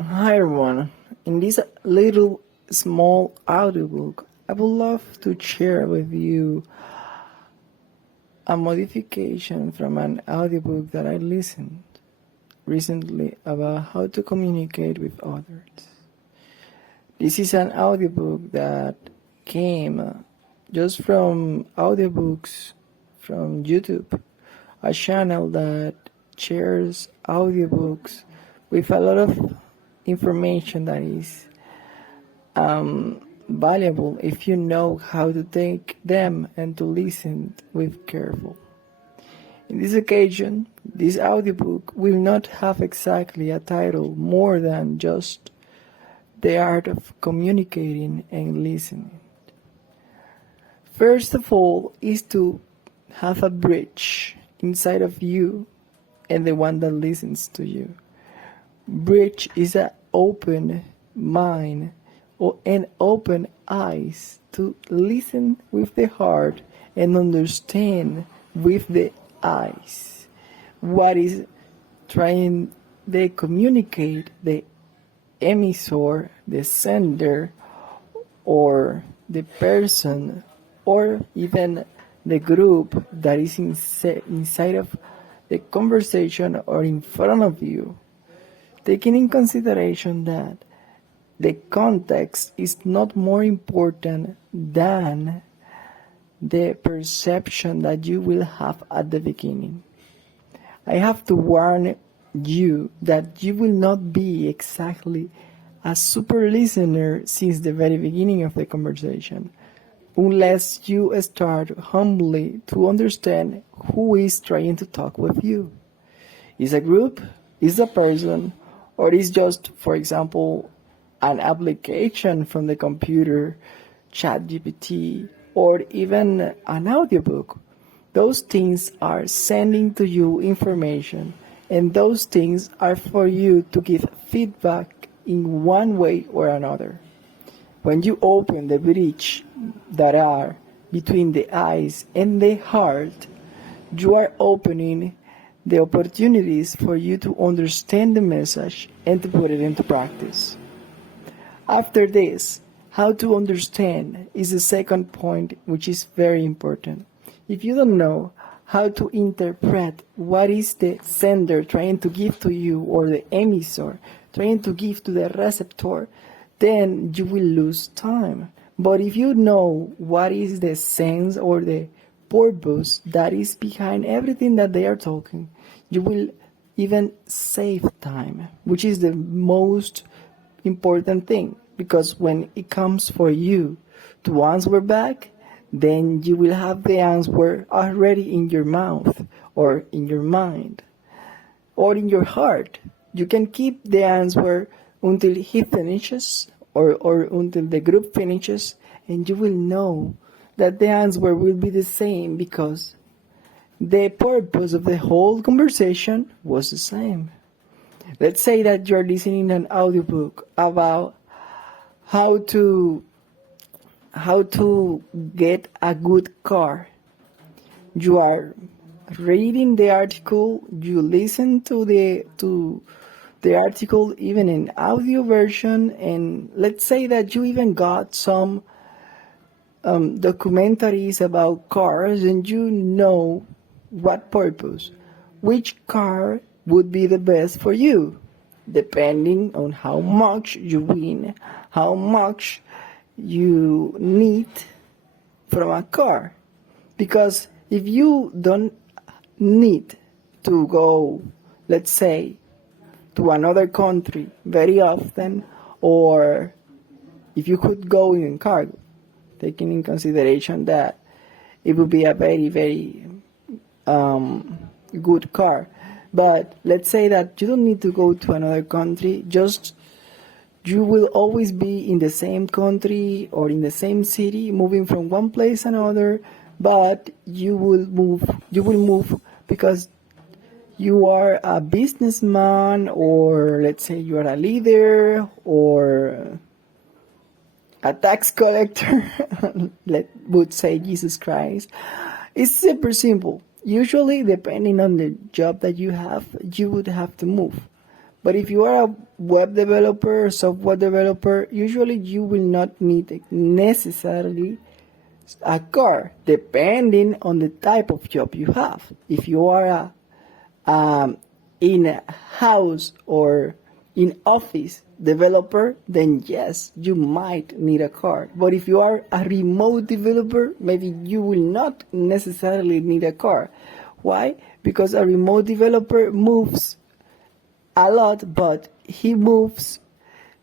Hi everyone. In this little small audiobook, I would love to share with you a modification from an audiobook that I listened recently about how to communicate with others. This is an audiobook that came just from audiobooks from YouTube, a channel that shares audiobooks with a lot of information that is valuable if you know how to take them and to listen with careful. In this occasion, this audiobook will not have exactly a title more than just the art of communicating and listening. First of all is to have a bridge inside of you and the one that listens to you. Bridge is an open mind and open eyes to listen with the heart and understand with the eyes what is trying they communicate the emissor, the sender, or the person, or even the group that is inside of the conversation or in front of you, taking in consideration that the context is not more important than the perception that you will have at the beginning. I have to warn you that you will not be exactly a super listener since the very beginning of the conversation, unless you start humbly to understand who is trying to talk with you. Is a group? Is a person? Or is just, for example, an application from the computer, ChatGPT, or even an audiobook? Those things are sending to you information, and those things are for you to give feedback in one way or another. When you open the bridge that are between the eyes and the heart, you are opening the opportunities for you to understand the message and to put it into practice. After this, how to understand is the second point, which is very important. If you don't know how to interpret what is the sender trying to give to you or the emissor trying to give to the receptor, then you will lose time. But if you know what is the sense or the purpose that is behind everything that they are talking, you will even save time, which is the most important thing, because when it comes for you to answer back, then you will have the answer already in your mouth or in your mind or in your heart. You can keep the answer until he finishes or until the group finishes, and you will know that the answer will be the same because the purpose of the whole conversation was the same. Let's say that you're listening to an audiobook about how to get a good car. You are reading the article, you listen to the article even in audio version, and let's say that you even got some documentaries about cars, and you know what purpose, which car would be the best for you, depending on how much you win, how much you need from a car. Because if you don't need to go, let's say, to another country very often, or if you could go in cargo, taking in consideration that it would be a very, very good car. But let's say that you don't need to go to another country, just you will always be in the same country or in the same city, moving from one place to another, but you will move because you are a businessman, or let's say you are a leader or a tax collector, would say Jesus Christ. It's super simple. Usually, depending on the job that you have, you would have to move. But if you are a web developer or software developer, usually you will not need necessarily a car, depending on the type of job you have. If you are in a house or in office developer, then yes, you might need a car. But if you are a remote developer, maybe you will not necessarily need a car. Why? Because a remote developer moves a lot, but he moves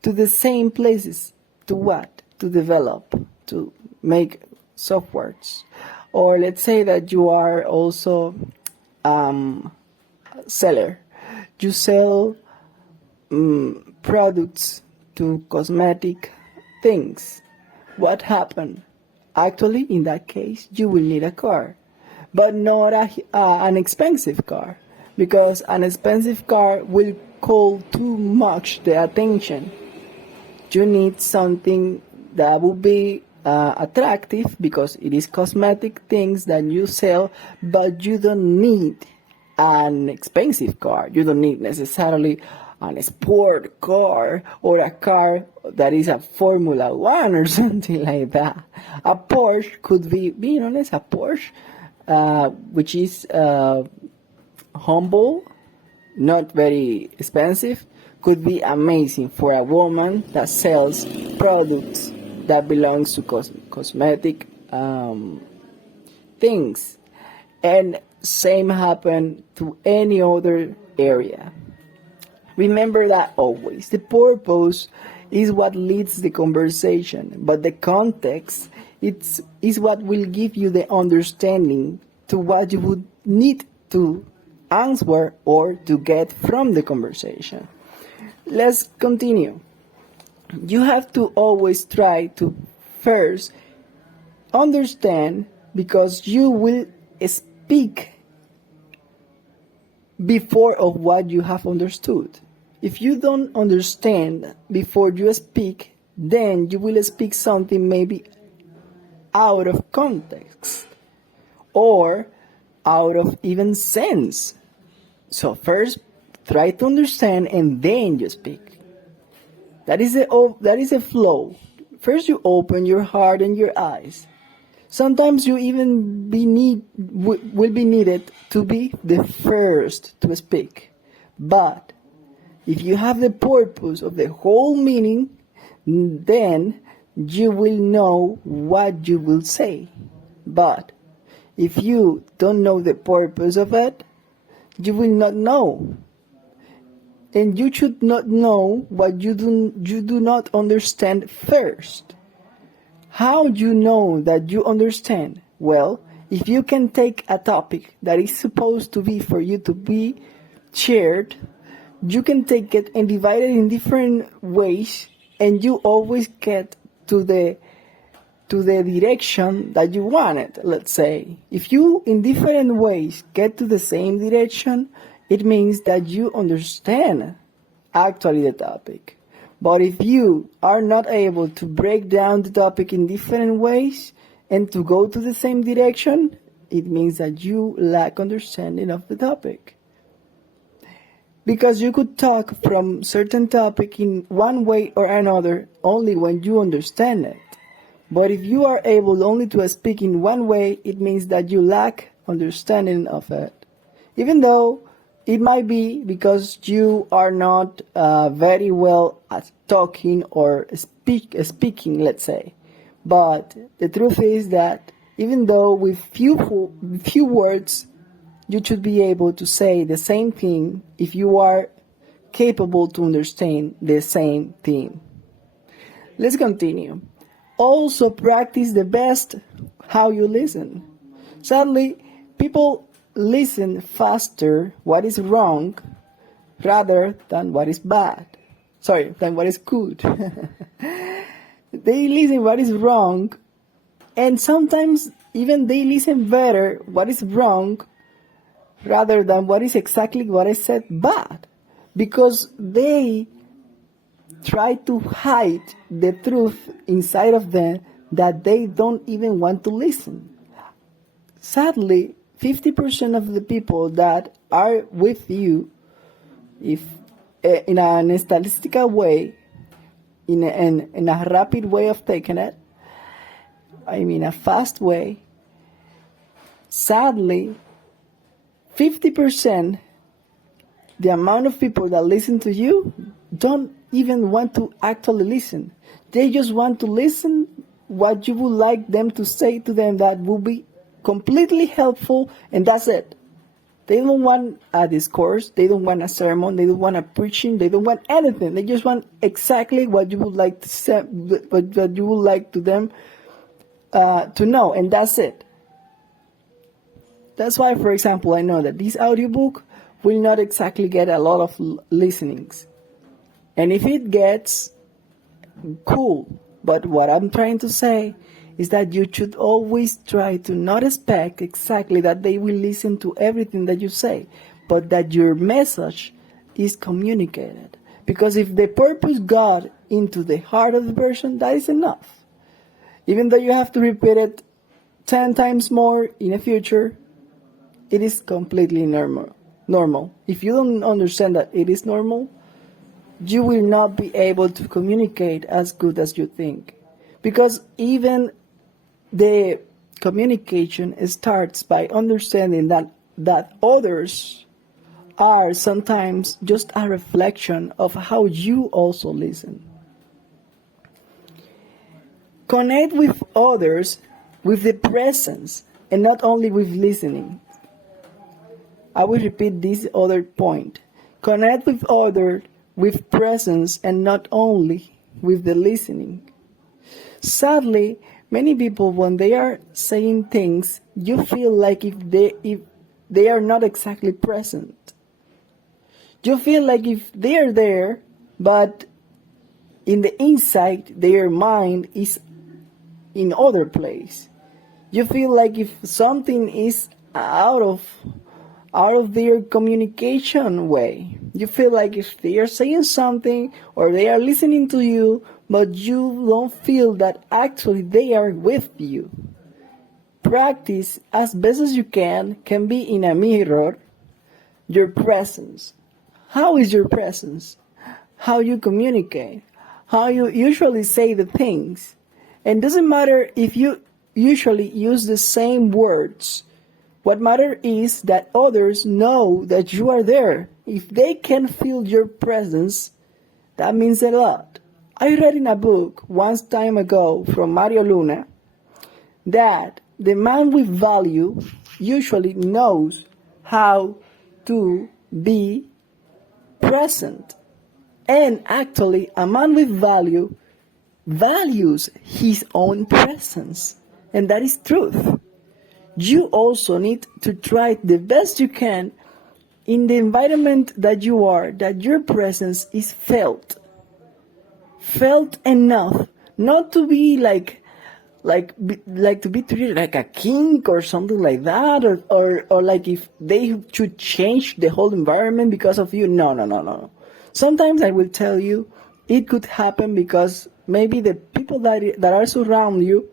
to the same places. To what? To develop, to make softwares. Or let's say that you are also seller. You sell products to cosmetic things. What happened? Actually, in that case, you will need a car, but not an expensive car, because an expensive car will call too much the attention. You need something that will be attractive, because it is cosmetic things that you sell, but you don't need an expensive car. You don't need necessarily a sport car or a car that is a Formula One or something like that. A Porsche could be, being honest, a Porsche, which is humble, not very expensive, could be amazing for a woman that sells products that belongs to cosmetic things. And same happen to any other area. Remember that always. The purpose is what leads the conversation, but the context is what will give you the understanding to what you would need to answer or to get from the conversation. Let's continue. You have to always try to first understand, because you will speak before of what you have understood. If you don't understand before you speak, then you will speak something maybe out of context or out of even sense. So first try to understand and then you speak. That is a flow. First you open your heart and your eyes. Sometimes you even will be needed to be the first to speak. But if you have the purpose of the whole meaning, then you will know what you will say. But if you don't know the purpose of it, you will not know. And you should not know what you do not understand first. How do you know that you understand? Well, if you can take a topic that is supposed to be for you to be shared, you can take it and divide it in different ways, and you always get to the direction that you want it. Let's say, if you in different ways get to the same direction, it means that you understand actually the topic. But if you are not able to break down the topic in different ways and to go to the same direction, it means that you lack understanding of the topic. Because you could talk from certain topic in one way or another only when you understand it. But if you are able only to speak in one way, it means that you lack understanding of it. Even though it might be because you are not very well at talking or speaking, let's say. But the truth is that even though with few words, you should be able to say the same thing if you are capable to understand the same thing. Let's continue. Also practice the best how you listen. Sadly, people listen faster what is wrong rather than what is bad. Than what is good. They listen what is wrong, and sometimes even they listen better what is wrong rather than what is exactly what I said bad, because they try to hide the truth inside of them that they don't even want to listen. Sadly, 50% of the people that are with you, if in a statistical way, in a rapid way of taking it, I mean a fast way, sadly, 50%, the amount of people that listen to you don't even want to actually listen. They just want to listen what you would like them to say to them that will be completely helpful, and that's it. They don't want a discourse, they don't want a sermon, they don't want a preaching, they don't want anything. They just want exactly what you would like to say, what you would like to them to know, and that's it. That's why, for example, I know that this audiobook will not exactly get a lot of listenings. And if it gets, cool. But what I'm trying to say is that you should always try to not expect exactly that they will listen to everything that you say, but that your message is communicated. Because if the purpose got into the heart of the person, that is enough. Even though you have to repeat it 10 times more in the future, it is completely normal. If you don't understand that it is normal, you will not be able to communicate as good as you think. Because even the communication starts by understanding that others are sometimes just a reflection of how you also listen. Connect with others with the presence and not only with listening. I will repeat this other point. Connect with others with presence and not only with the listening. Sadly, many people, when they are saying things, you feel like if they are not exactly present. You feel like if they are there, but in the inside, their mind is in other place. You feel like if something is out of their communication way. You feel like if they are saying something or they are listening to you, but you don't feel that actually they are with you. Practice as best as you can be in a mirror your presence. How is your presence? How you communicate? How you usually say the things? And doesn't matter if you usually use the same words. What matters is that others know that you are there. If they can feel your presence, that means a lot. I read in a book once time ago from Mario Luna that the man with value usually knows how to be present. And actually, a man with value values his own presence. And that is truth. You also need to try the best you can in the environment that you are, that your presence is felt. Felt enough, not to be like to be treated like a king or something like that, or like if they should change the whole environment because of you. No. Sometimes I will tell you, it could happen because maybe the people that are surround you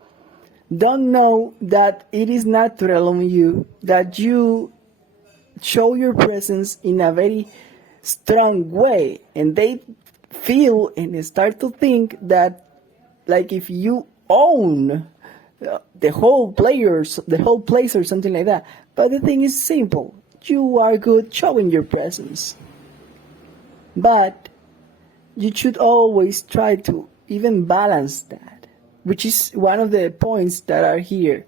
don't know that it is natural on you, that you show your presence in a very strong way, and they feel and start to think that like if you own the whole place or something like that. But the thing is simple. You are good showing your presence. But you should always try to even balance that, which is one of the points that are here.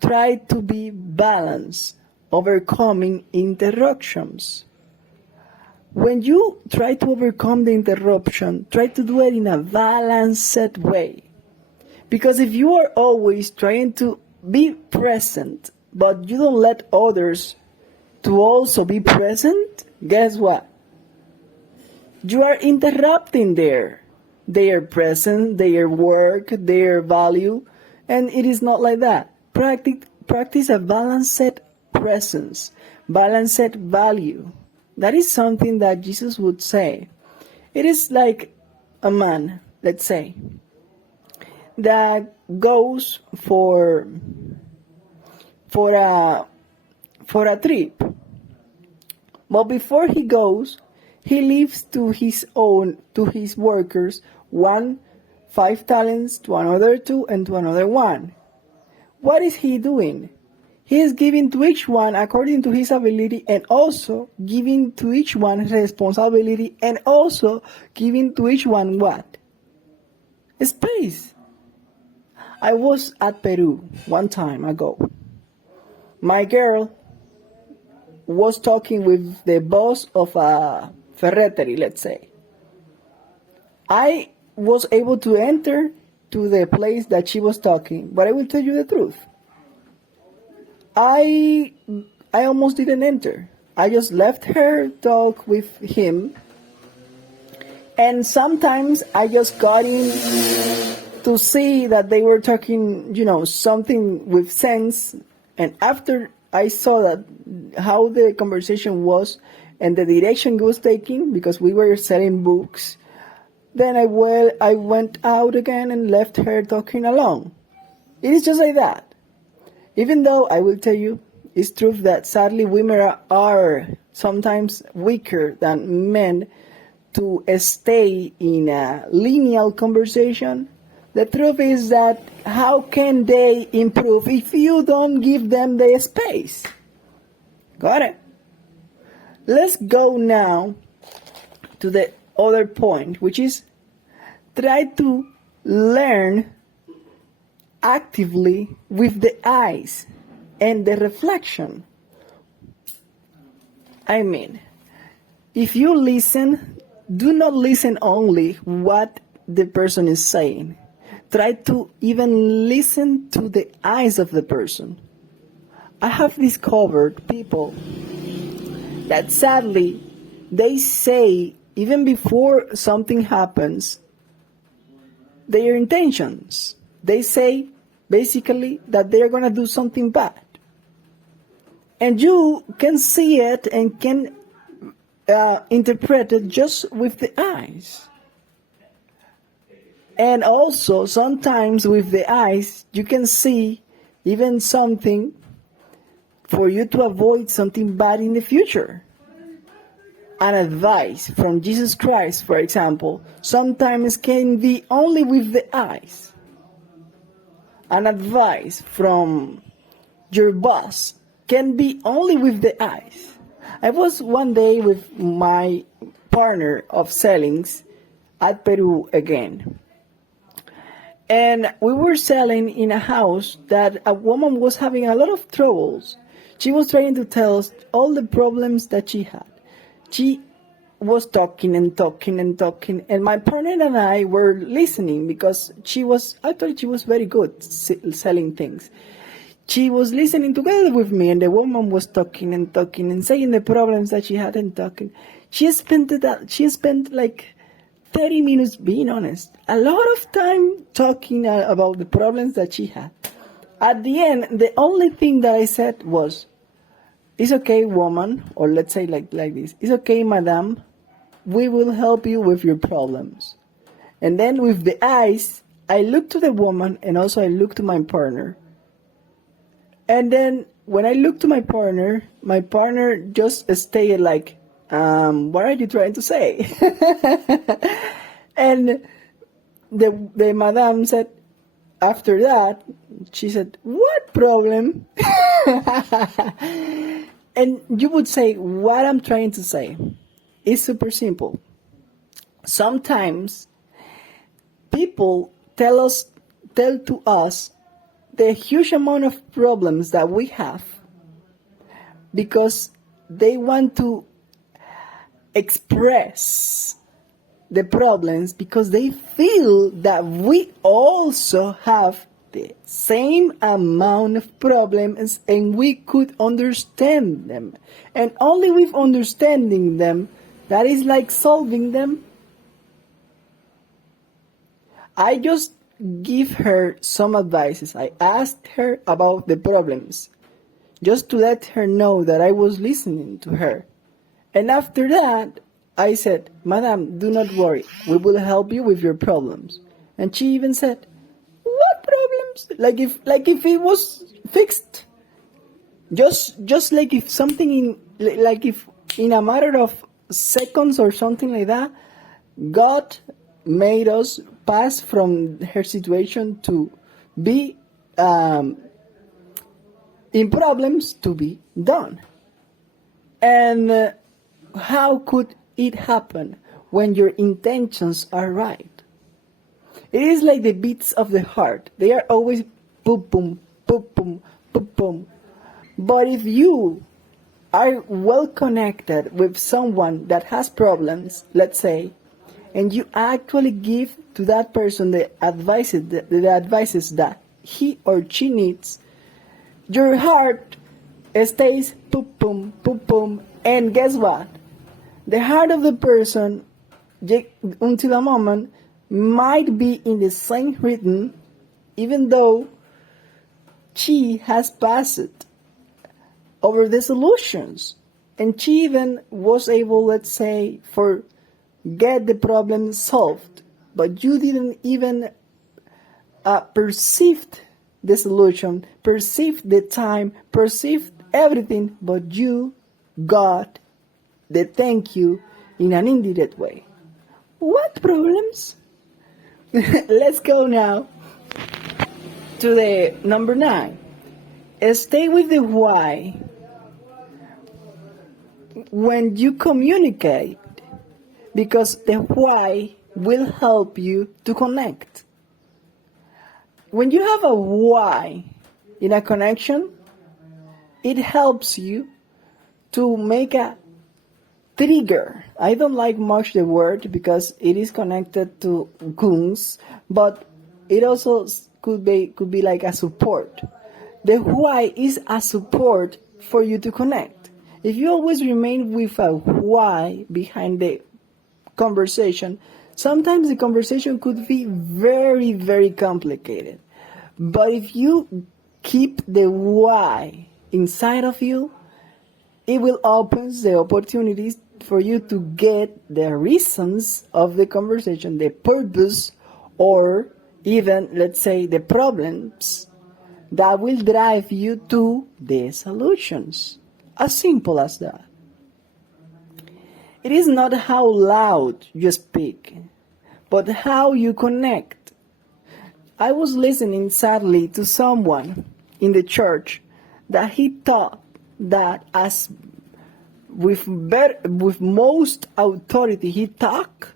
Try to be balanced, overcoming interruptions. When you try to overcome the interruption, try to do it in a balanced way. Because if you are always trying to be present, but you don't let others to also be present, guess what? You are interrupting their presence, their work, their value, and it is not like that. Practice a balanced presence, balanced value. That is something that Jesus would say. It is like a man, let's say, that goes for a trip. But before he goes, He leaves to his workers, one 5 talents, to another 2, and to another 1. What is he doing? He is giving to each one according to his ability, and also giving to each one responsibility, and also giving to each one what? Space. I was at Peru one time ago. My girl was talking with the boss of a ferretery, let's say. I was able to enter to the place that she was talking, but I will tell you the truth. I almost didn't enter. I just left her talk with him, and sometimes I just got in to see that they were talking, something with sense, and after I saw that how the conversation was and the direction it was taking, because we were selling books, then I went out again and left her talking alone. It is just like that. Even though I will tell you, it's true that sadly women are sometimes weaker than men to stay in a linear conversation. The truth is that how can they improve if you don't give them the space? Got it? Let's go now to the other point, which is try to learn actively with the eyes and the reflection. I mean, if you listen, do not listen only what the person is saying. Try to even listen to the eyes of the person. I have discovered people that sadly, they say, even before something happens, their intentions. They say, basically, that they are going to do something bad. And you can see it and can interpret it just with the eyes. And also, sometimes with the eyes, you can see even something for you to avoid something bad in the future. An advice from Jesus Christ, for example, sometimes can be only with the eyes. An advice from your boss can be only with the eyes. I was one day with my partner of sellings at Peru again. And we were selling in a house that a woman was having a lot of troubles. She was trying to tell us all the problems that she had. She was talking and talking and talking, and my partner and I were listening because I thought she was very good selling things. She was listening together with me, and the woman was talking and talking and saying the problems that she had and talking. She spent like 30 minutes, being honest, a lot of time talking about the problems that she had. At the end, the only thing that I said was, "It's okay, woman," or let's say like this, "It's okay, madam, we will help you with your problems." And then with the eyes, I looked to the woman and also I looked to my partner. And then when I looked to my partner just stayed like, what are you trying to say? And the madam said, after that, she said, "What problem?" And you would say, what I'm trying to say is super simple. Sometimes people tell to us the huge amount of problems that we have because they want to express the problems because they feel that we also have the same amount of problems and we could understand them. And only with understanding them, that is like solving them. I just give her some advices. I asked her about the problems just to let her know that I was listening to her. And after that, I said, "Madam, do not worry. We will help you with your problems." And she even said, "What problems?" Like if it was fixed. Just like if something like if in a matter of seconds or something like that, God made us pass from her situation to be in problems to be done. And how could it happen when your intentions are right? It is like the beats of the heart. They are always boom, boom, boom, boom, boom, boom. But if you are well connected with someone that has problems, let's say, and you actually give to that person the advices that he or she needs, your heart stays boom, boom, boom, boom. And guess what? The heart of the person, until the moment, might be in the same rhythm, even though she has passed over the solutions. And she even was able, let's say, get the problem solved. But you didn't even perceive the solution, perceive the time, perceive everything, but you got the thank you in an indirect way. What problems? Let's go now to the number 9. Stay with the why when you communicate, because the why will help you to connect. When you have a why in a connection, it helps you to make a trigger. I don't like much the word because it is connected to guns, but it also could be like a support. The why is a support for you to connect. If you always remain with a why behind the conversation, sometimes the conversation could be very, very complicated. But if you keep the why inside of you, it will open the opportunities for you to get the reasons of the conversation, the purpose, or even, let's say, the problems that will drive you to the solutions. As simple as that. It is not how loud you speak, but how you connect. I was listening sadly to someone in the church that he thought that as with most authority he talk,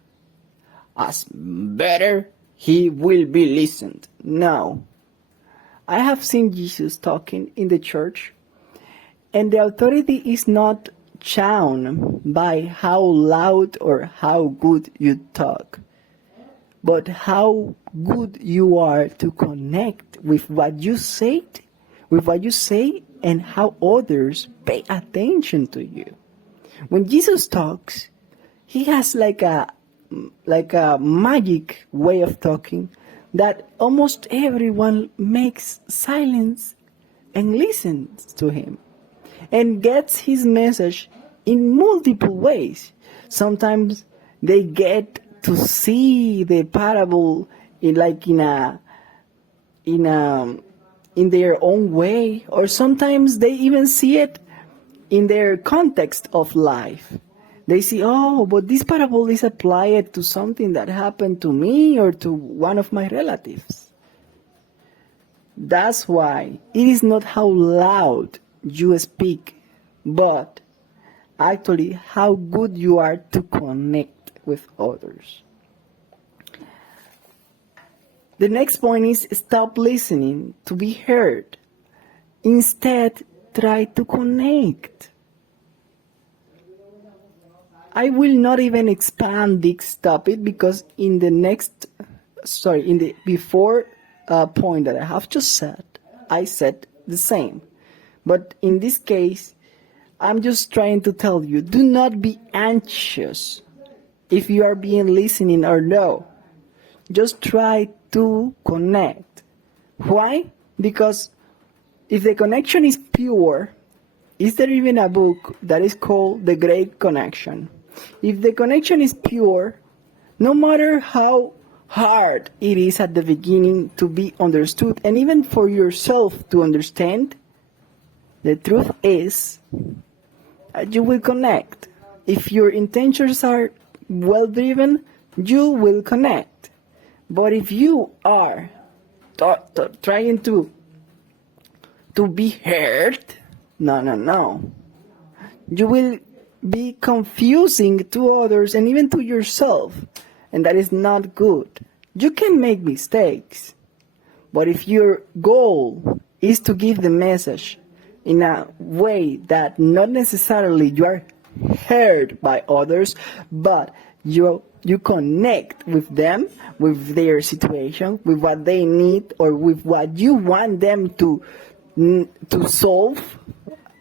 as better he will be listened. No. I have seen Jesus talking in the church, and the authority is not shown by how loud or how good you talk, but how good you are to connect with what you say, and how others pay attention to you. When Jesus talks, he has like a magic way of talking that almost everyone makes silence and listens to him and gets his message in multiple ways. Sometimes they get to see the parable in their own way, or sometimes they even see it in their context of life. They see, oh, but this parable is applied to something that happened to me or to one of my relatives. That's why it is not how loud you speak, but actually how good you are to connect with others. The next point is stop listening to be heard. Instead, try to connect. I will not even expand this topic because in the before point that I have just said, I said the same. But in this case, I'm just trying to tell you, do not be anxious if you are being listening or no. Just try to connect. Why? Because if the connection is pure, is there even a book that is called The Great Connection? If the connection is pure, no matter how hard it is at the beginning to be understood, and even for yourself to understand, the truth is that you will connect. If your intentions are well driven, you will connect. But if you are trying to be heard, no. You will be confusing to others and even to yourself, and that is not good. You can make mistakes, but if your goal is to give the message in a way that not necessarily you are heard by others, but you connect with them, with their situation, with what they need, or with what you want them to solve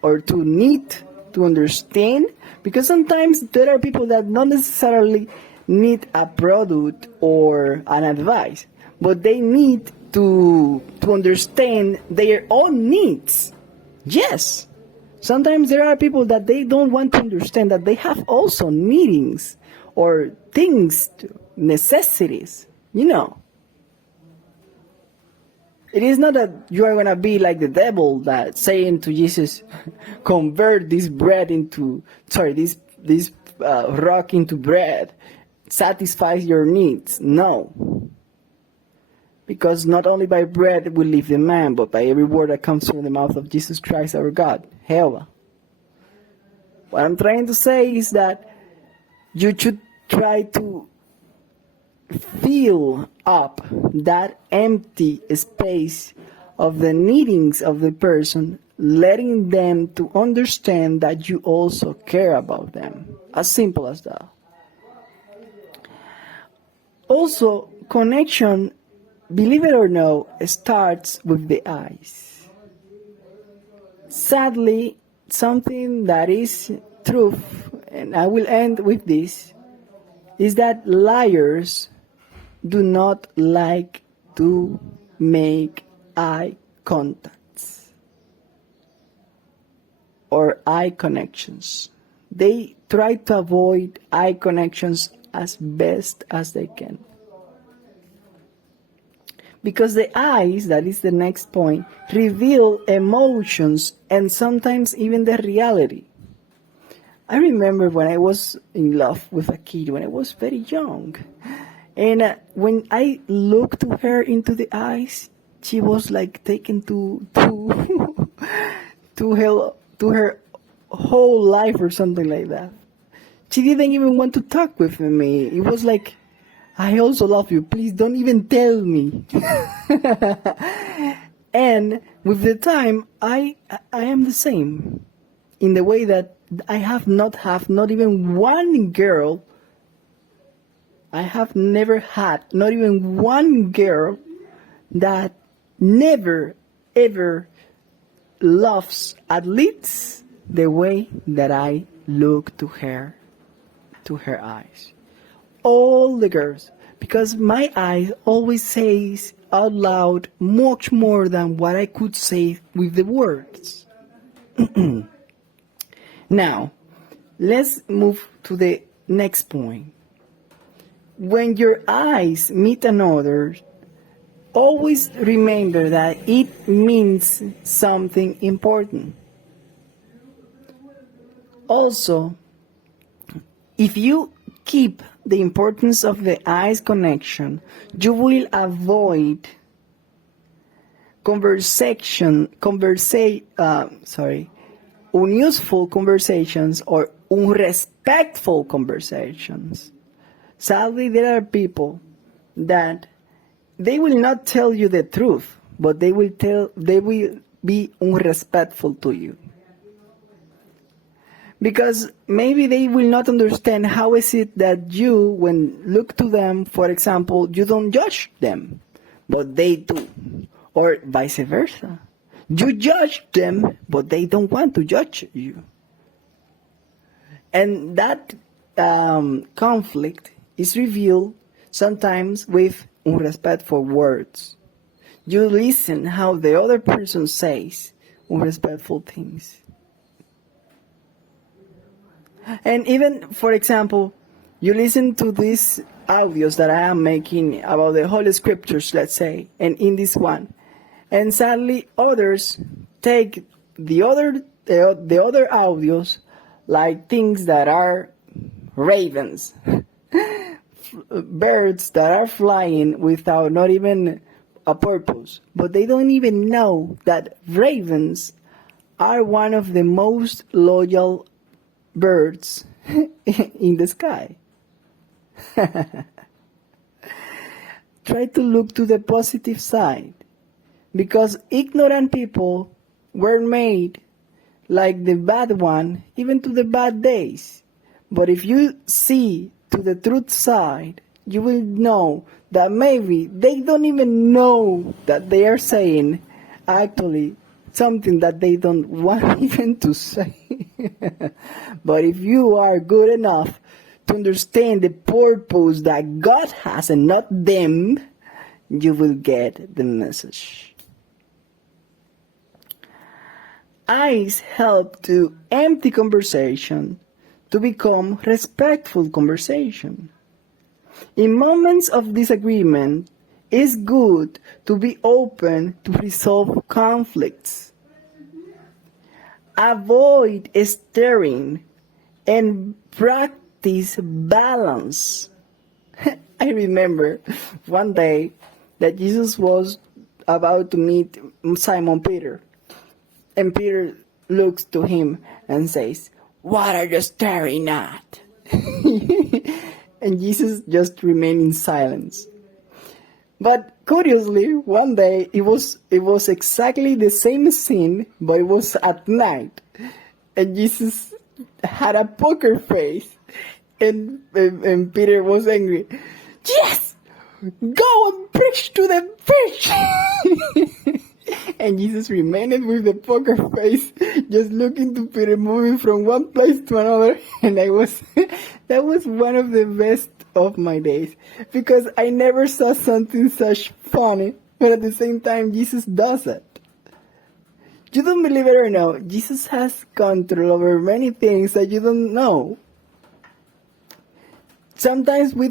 or to need to understand. Because sometimes there are people that not necessarily need a product or an advice, but they need to understand their own needs. Yes, sometimes there are people that they don't want to understand that they have also needings or things, necessities, It is not that you are going to be like the devil that saying to Jesus, convert this rock into bread, satisfies your needs. No. Because not only by bread will live the man, but by every word that comes from the mouth of Jesus Christ our God. Hell. What I'm trying to say is that you should try to fill up that empty space of the needings of the person, letting them to understand that you also care about them. As simple as that. Also, connection, believe it or no, starts with the eyes. Sadly, something that is truth, and I will end with this, is that liars do not like to make eye contacts or eye connections. They try to avoid eye connections as best as they can. Because the eyes, that is the next point, reveal emotions and sometimes even the reality. I remember when I was in love with a kid when I was very young. And when I looked to her into the eyes, she was like taken to her whole life or something like that. She didn't even want to talk with me. It was like, I also love you. Please don't even tell me. And with the time, I am the same in the way that I have not even one girl. I have never had not even one girl that never ever loves at least the way that I look to her eyes. All the girls, because my eyes always says out loud much more than what I could say with the words. Now, let's move to the next point. When your eyes meet another, always remember that it means something important. Also, if you keep the importance of the eyes connection, you will avoid unuseful conversations or unrespectful conversations. Sadly, there are people that they will not tell you the truth, but they will be unrespectful to you. Because maybe they will not understand how is it that you, when look to them, for example, you don't judge them, but they do. Or vice versa. You judge them, but they don't want to judge you. And that conflict is revealed sometimes with unrespectful words. You listen how the other person says unrespectful things. And even, for example, you listen to these audios that I am making about the Holy Scriptures, let's say, and in this one. And sadly, others take the other audios like things that are ravens. Birds that are flying without not even a purpose. But they don't even know that ravens are one of the most loyal birds in the sky. Try to look to the positive side, because ignorant people were made like the bad one, even to the bad days. But if you see to the truth side, you will know that maybe they don't even know that they are saying actually something that they don't want even to say. But if you are good enough to understand the purpose that God has and not them, you will get the message. Eyes help to empty conversation to become respectful conversation. In moments of disagreement, it's good to be open to resolve conflicts. Avoid staring and practice balance. I remember one day that Jesus was about to meet Simon Peter. And Peter looks to him and says, "What are you staring at?" And Jesus just remained in silence. But curiously, one day it was exactly the same scene, but it was at night. And Jesus had a poker face. And Peter was angry. "Yes! Go and preach to the fish!" And Jesus remained with the poker face, just looking to Peter, moving from one place to another. And that was one of the best of my days, because I never saw something such funny, but at the same time, Jesus does it. You don't believe it or no, Jesus has control over many things that you don't know. Sometimes we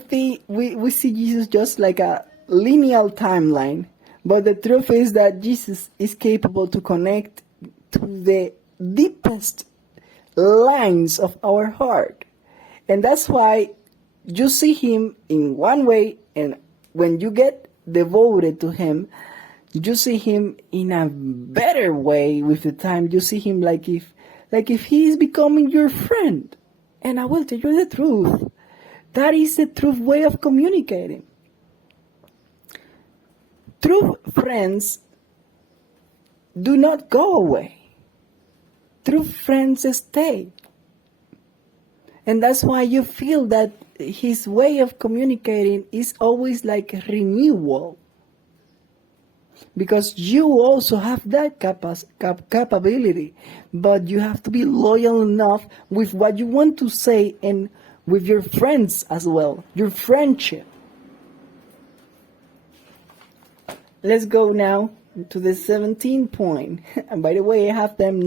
see Jesus just like a linear timeline, but the truth is that Jesus is capable to connect to the deepest lines of our heart. And that's why you see him in one way, and when you get devoted to him, you see him in a better way with the time. You see him like if he is becoming your friend. And I will tell you the truth. That is the true way of communicating. True friends do not go away. True friends stay. And that's why you feel that his way of communicating is always like renewal. Because you also have that capability. But you have to be loyal enough with what you want to say and with your friends as well. Your friendship. Let's go now to the 17th point. And by the way, I have them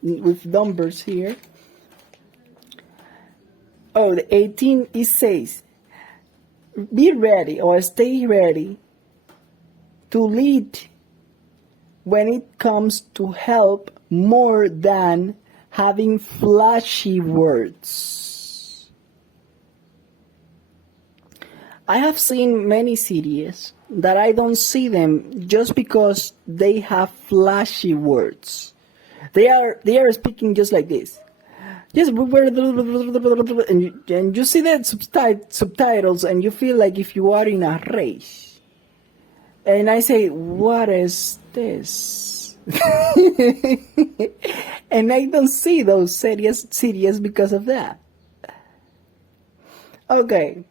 with numbers here. Oh, the 18, it says, be ready or stay ready to lead when it comes to help more than having flashy words. I have seen many series that I don't see them just because they have flashy words. They are speaking just like this. Yes, and you see the subtitles and you feel like if you are in a race. And I say, what is this? And I don't see those series because of that. Okay.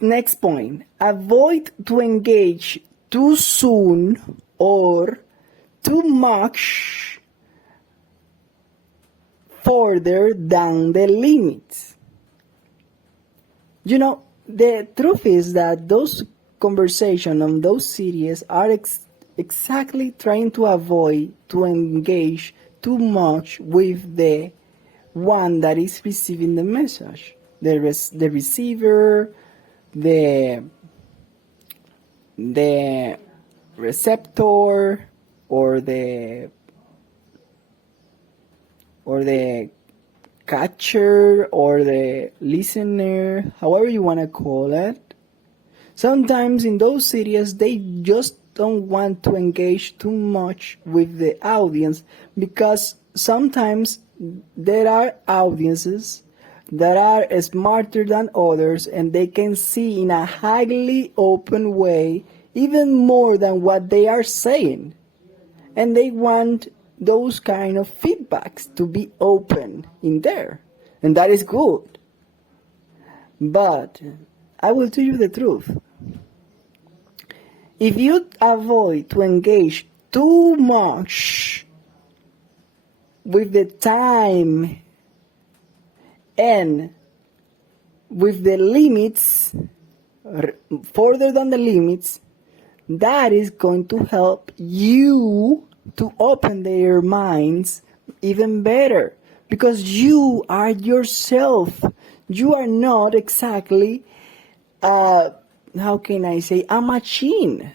Next point. Avoid to engage too soon or too much further down the limits. You know, the truth is that those conversations on those series are exactly trying to avoid to engage too much with the one that is receiving the message. The receiver, the receptor, or the catcher or the listener, however you want to call it. Sometimes in those areas they just don't want to engage too much with the audience, because sometimes there are audiences that are smarter than others, and they can see in a highly open way even more than what they are saying, and they want those kind of feedbacks to be open in there, and that is good. But I will tell you the truth. If you avoid to engage too much with the time and with the limits, further than the limits, that is going to help you to open their minds even better, because you are yourself. You are not exactly how can I say, a machine.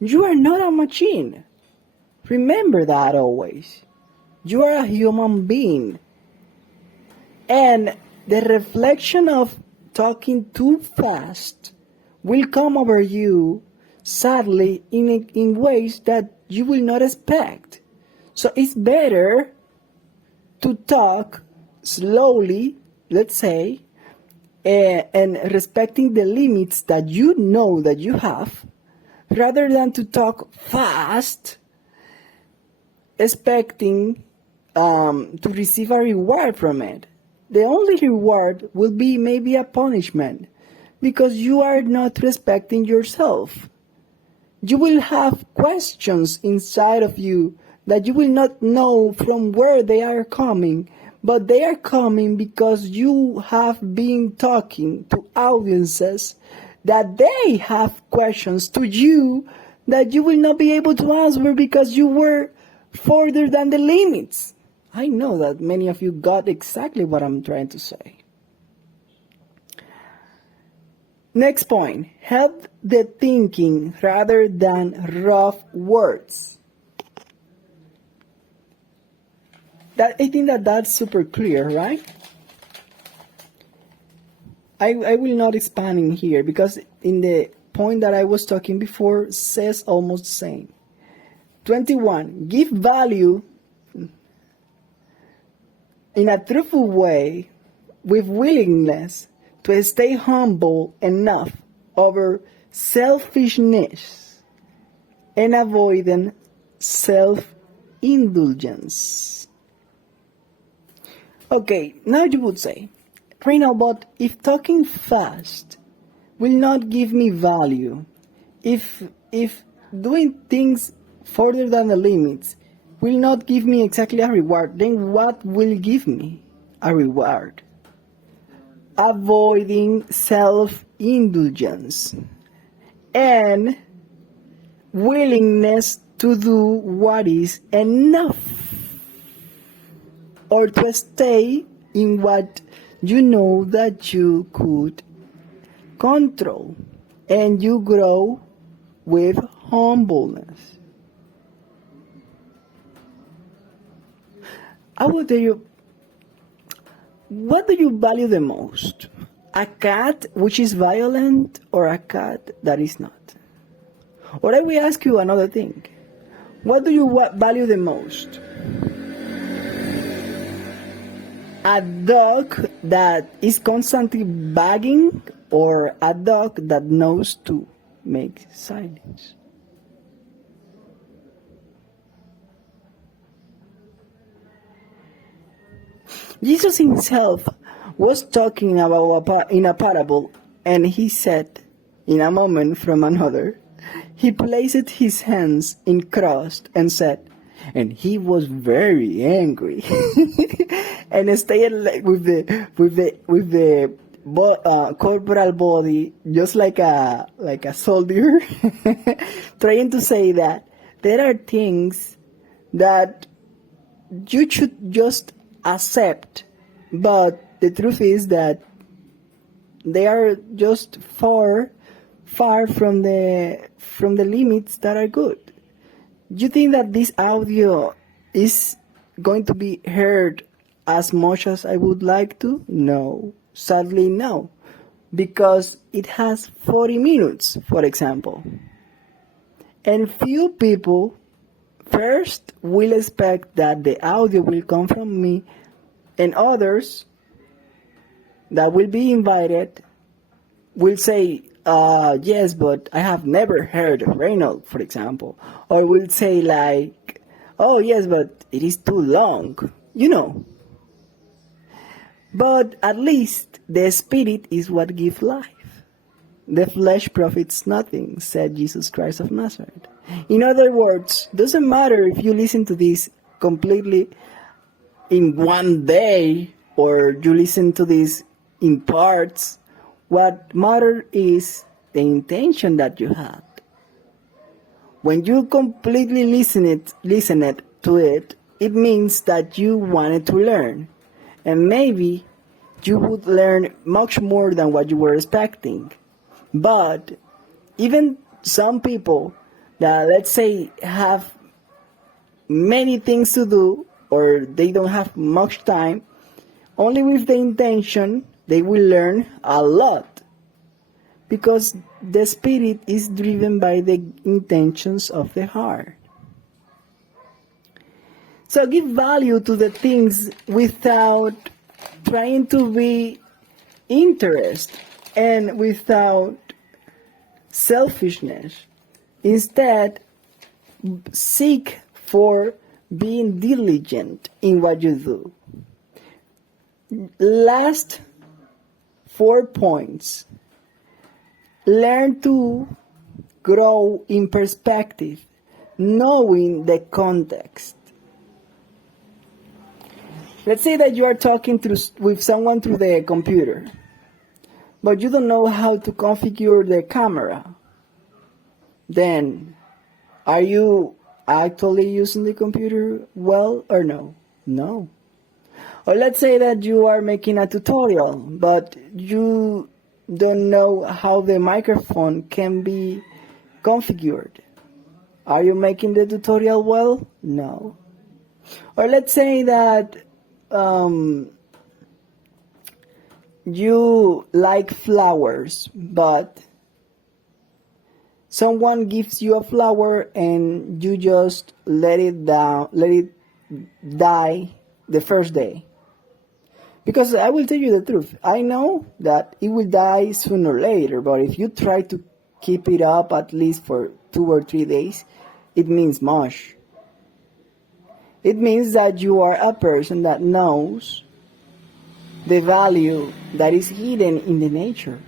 You are not a machine. Remember that always. You are a human being. And the reflection of talking too fast will come over you, sadly, in ways that you will not expect. So it's better to talk slowly, let's say, and respecting the limits that you know that you have, rather than to talk fast, expecting to receive a reward from it. The only reward will be maybe a punishment, because you are not respecting yourself. You will have questions inside of you that you will not know from where they are coming, but they are coming because you have been talking to audiences that they have questions to you that you will not be able to answer because you were further than the limits. I know that many of you got exactly what I'm trying to say. Next point, help the thinking rather than rough words. I think that's super clear, right? I will not expand in here, because in the point that I was talking before says almost the same. 21, give value in a truthful way with willingness to stay humble enough over selfishness and avoiding self-indulgence. Okay, now you would say, Reynald, but if talking fast will not give me value, if doing things further than the limits will not give me exactly a reward, then what will give me a reward? Avoiding self-indulgence and willingness to do what is enough, or to stay in what you know that you could control, and you grow with humbleness. I will tell you, what do you value the most? A cat which is violent, or a cat that is not? Or I will ask you another thing. What do you value the most? A dog that is constantly barking, or a dog that knows to make silence? Jesus himself was talking about in a parable, and he said, in a moment from another, he placed his hands in crossed and said, and he was very angry, and stayed with the corporal body, just like a soldier, trying to say that there are things that you should just accept, but the truth is that they are just far from the limits that are good. You think that this audio is going to be heard as much as I would like to? No. Sadly, no. Because it has 40 minutes, for example. And few people first will expect that the audio will come from me, and others that will be invited will say, yes, but I have never heard of Reynald, for example. Or will say like, oh yes, but it is too long, you know. But at least the Spirit is what gives life. The flesh profits nothing, said Jesus Christ of Nazareth. In other words, doesn't matter if you listen to this completely in one day or you listen to this in parts. What matters is the intention that you had. When you completely listen to it, it means that you wanted to learn. And maybe you would learn much more than what you were expecting. But even some people that, let's say, have many things to do or they don't have much time, only with the intention, they will learn a lot. Because the Spirit is driven by the intentions of the heart. So give value to the things without trying to be interested and without selfishness. Instead, seek for being diligent in what you do. Last 4 points. Learn to grow in perspective, knowing the context. Let's say that you are talking with someone through the computer, but you don't know how to configure the camera. Then, are you actually using the computer well or no? No. Or let's say that you are making a tutorial, but you don't know how the microphone can be configured. Are you making the tutorial well? No. Or let's say that you like flowers, but someone gives you a flower and you just let it die the first day. Because I will tell you the truth, I know that it will die sooner or later, but if you try to keep it up at least for 2 or 3 days, it means much. It means that you are a person that knows the value that is hidden in the nature.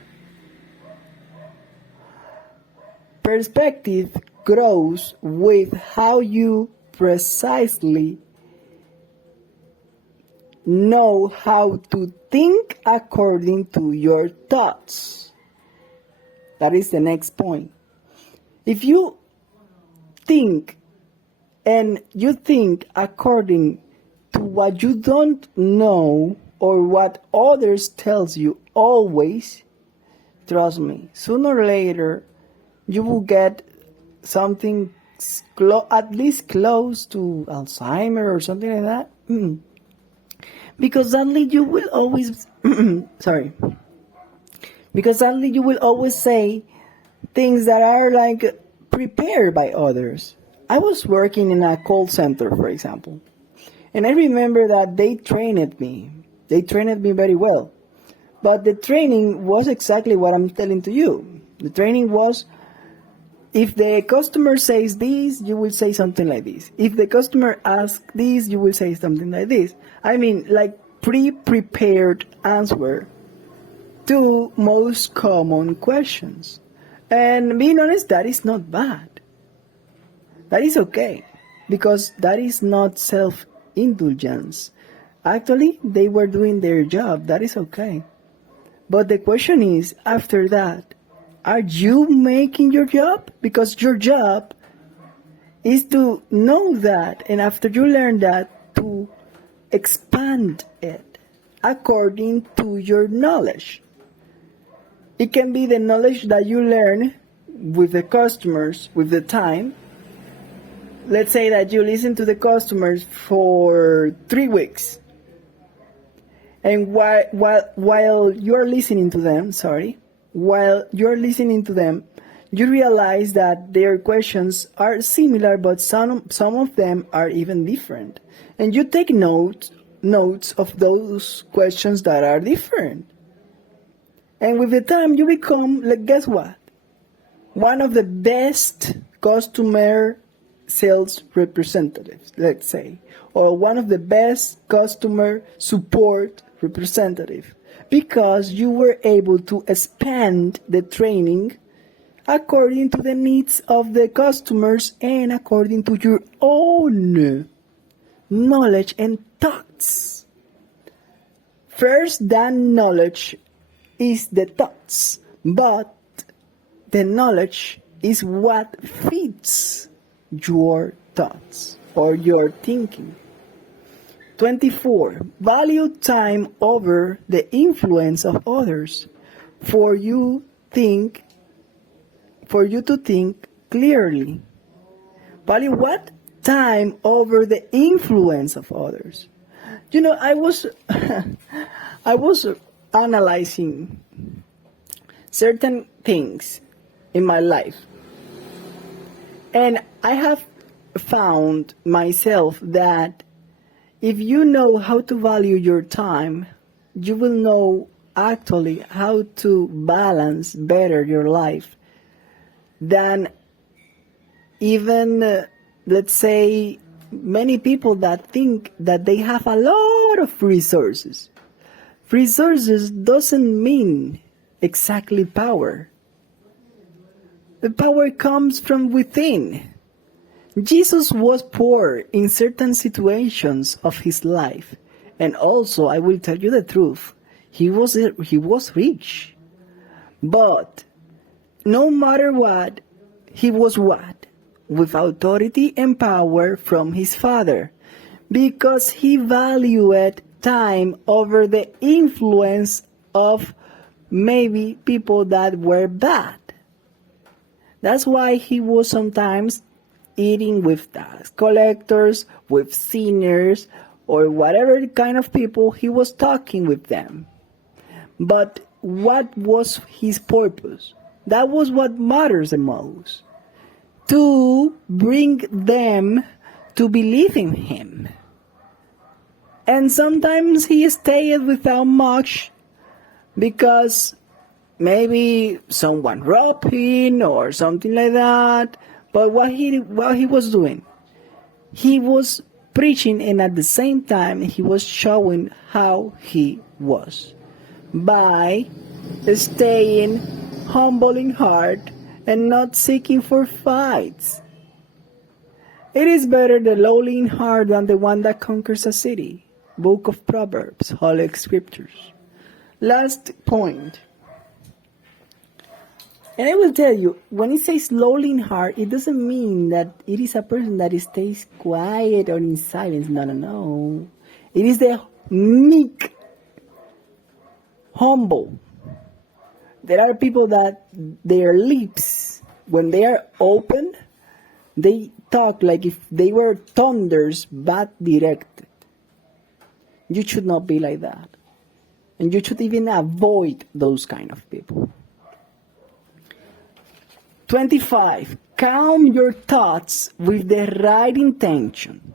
Perspective grows with how you precisely know how to think according to your thoughts. That is the next point. If you think and you think according to what you don't know or what others tells you always, trust me, sooner or later you will get something at least close to Alzheimer or something like that. Because suddenly you will always because suddenly you will always say things that are like prepared by others. I was working in a call center, for example, and I remember that they trained me very well, but the training was exactly what I'm telling to you. The training was, if the customer says this, you will say something like this. If the customer asks this, you will say something like this. I mean, like pre-prepared answer to most common questions. And being honest, that is not bad. That is okay, because that is not self-indulgence. Actually, they were doing their job. That is okay. But the question is, after that, are you making your job? Because your job is to know that, and after you learn that, to expand it according to your knowledge. It can be the knowledge that you learn with the customers, with the time. Let's say that you listen to the customers for 3 weeks. And while you're listening to them, you realize that their questions are similar, but some of them are even different. And you take notes of those questions that are different. And with the time, you become, like, guess what? One of the best customer sales representatives, let's say, or one of the best customer support representative, because you were able to expand the training according to the needs of the customers and according to your own knowledge and thoughts. First, that knowledge is the thoughts, but the knowledge is what fits your thoughts or your thinking. 24. Value time over the influence of others for you to think clearly. Value what? Time over the influence of others. You know, I was analyzing certain things in my life, and I have found myself that if you know how to value your time, you will know actually how to balance better your life than even, let's say, many people that think that they have a lot of resources. Resources doesn't mean exactly power. The power comes from within. Jesus was poor in certain situations of his life, and also, I will tell you the truth, he was rich. But no matter what, he was what? With authority and power from his Father, because he valued time over the influence of maybe people that were bad. That's why he was sometimes eating with tax collectors, with sinners, or whatever kind of people he was talking with them. But what was his purpose? That was what matters the most. To bring them to believe in him. And sometimes he stayed without much because maybe someone robbed him or something like that. But what he was doing, he was preaching, and at the same time he was showing how he was by staying humble in heart and not seeking for fights. It is better the lowly in heart than the one that conquers a city. Book of Proverbs, Holy Scriptures. Last point. And I will tell you, when it says lowly in heart, it doesn't mean that it is a person that stays quiet or in silence. No. It is the meek, humble. There are people that their lips, when they are open, they talk like if they were thunders but directed. You should not be like that. And you should even avoid those kind of people. 25. Calm your thoughts with the right intention,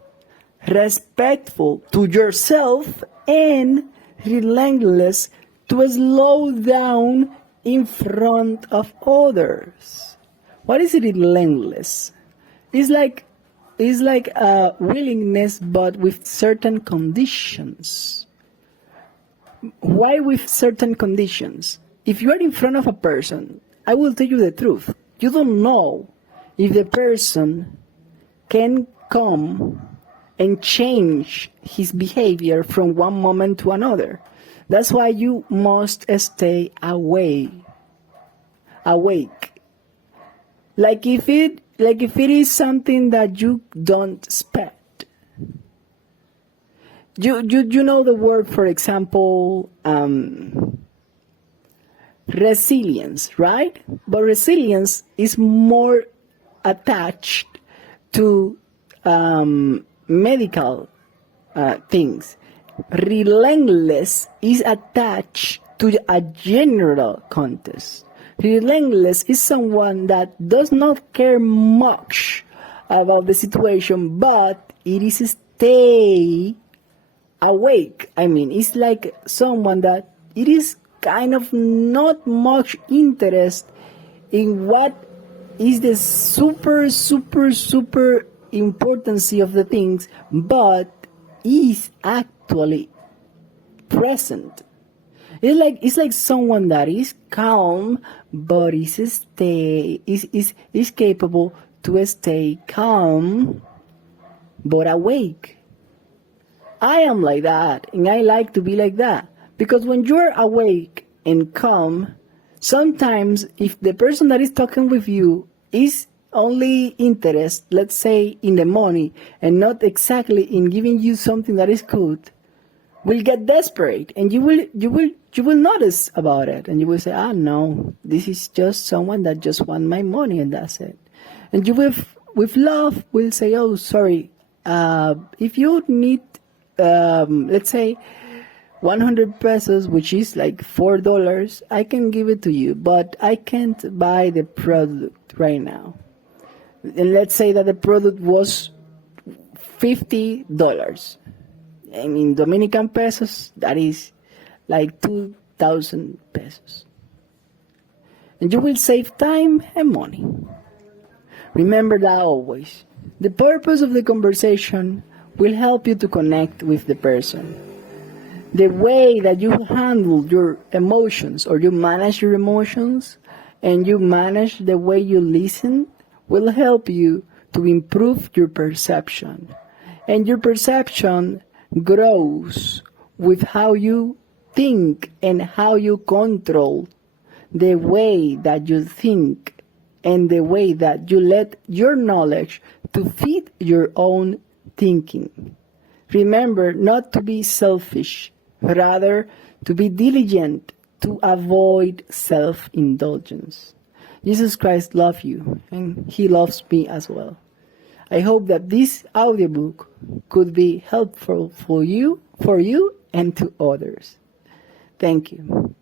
respectful to yourself and relentless to slow down in front of others. What is relentless? It's like a willingness, but with certain conditions. Why with certain conditions? If you are in front of a person, I will tell you the truth. You don't know if the person can come and change his behavior from one moment to another. That's why you must stay awake. Like if it is something that you don't expect. You know the word, for example, resilience, right? But resilience is more attached to medical things. Relentless is attached to a general context. Relentless is someone that does not care much about the situation, but it is stay awake. I mean, it's like someone that it is kind of not much interest in what is the super importance of the things, but is actually present. It's like someone that is calm, but is capable to stay calm, but awake. I am like that, and I like to be like that. Because when you're awake and calm, sometimes if the person that is talking with you is only interested, let's say, in the money and not exactly in giving you something that is good, will get desperate, and you will notice about it, and you will say, no, this is just someone that just want my money, and that's it. And you with love will say, oh, sorry, if you need, let's say, 100 pesos, which is like $4, I can give it to you, but I can't buy the product right now. And let's say that the product was $50. And in Dominican pesos, that is like 2,000 pesos. And you will save time and money. Remember that always. The purpose of the conversation will help you to connect with the person. The way that you handle your emotions, or you manage your emotions, and you manage the way you listen, will help you to improve your perception. And your perception grows with how you think and how you control the way that you think and the way that you let your knowledge to feed your own thinking. Remember not to be selfish, rather to be diligent to avoid self-indulgence. Jesus Christ loves you, and He loves me as well. I hope that this audiobook could be helpful for you and to others. Thank you.